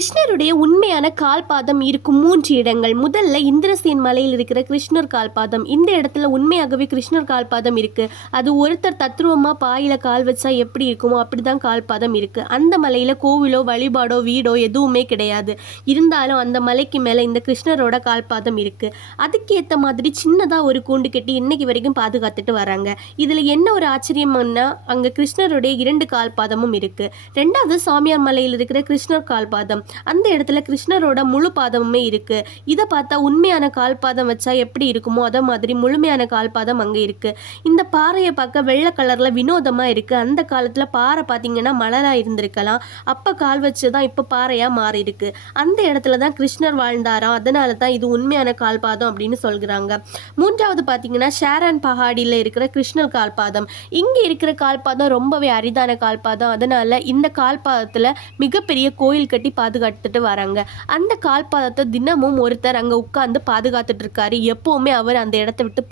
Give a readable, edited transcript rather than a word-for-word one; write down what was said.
கிருஷ்ணருடைய உண்மையான கால்பாதம் இருக்கும் 3 இடங்கள். முதல்ல இந்திரசேன் மலையில் இருக்கிற கிருஷ்ணர் கால்பாதம். இந்த இடத்துல உண்மையாகவே கிருஷ்ணர் கால்பாதம் இருக்கு. அது ஒருத்தர் தத்ரூபமா பாயில கால் வச்சா எப்படி இருக்குமோ அப்படிதான் கால்பாதம் இருக்கு. அந்த மலையில கோவிலோ வழிபாடோ வீடோ எதுவுமே கிடையாது. இருந்தாலும் அந்த மலைக்கு மேல இந்த கிருஷ்ணரோட கால்பாதம் இருக்கு. அதுக்கேற்ற மாதிரி சின்னதா ஒரு கூண்டு கட்டி இன்னைக்கு வரைக்கும் பாதுகாத்துட்டு வராங்க. இதுல என்ன ஒரு ஆச்சரியம்னா அங்க கிருஷ்ணருடைய 2 கால்பாதமும் இருக்கு. 2வது சாமியார் மலையில் இருக்கிற கிருஷ்ணர் கால்பாதம். அந்த இடத்துல கிருஷ்ணரோட முழு பாதமுமே இருக்கு. இதை பார்த்தா உண்மையான கால்பாதம் வச்சா எப்படி இருக்குமோ அத மாதிரி முழுமையான கால்பாதம் அங்க இருக்கு. இந்த பாறையை பார்க்க வெள்ளை கலர்ல வினோதமா இருக்கு. அந்த காலத்துல பாறை பார்த்தீங்கன்னா மணலா இருந்திருக்கலாம். அப்ப கால் வச்சுதான் இப்ப பாறையா மாறி இருக்கு. அந்த இடத்துல தான் கிருஷ்ணர் வாழ்ந்தாராம். அதனால தான் இது உண்மையான கால்பாதம் அப்படின்னு சொல்கிறாங்க. 3வது பார்த்தீங்கன்னா ஷேரான் பஹாடியில் இருக்கிற கிருஷ்ணர் கால்பாதம். இங்க இருக்கிற கால்பாதம் ரொம்பவே அரிதான கால்பாதம். அதனால இந்த கால்பாதத்துல மிகப்பெரிய கோயில் கட்டி பாதுகாத்துட்டு வராங்க. அந்த கால்பாதத்தை தினமும் ஒருத்தர் அங்க உட்கார்ந்து பாதுகாத்துட்டு இருக்காரு. எப்பவுமே அவர் அந்த இடத்தை விட்டு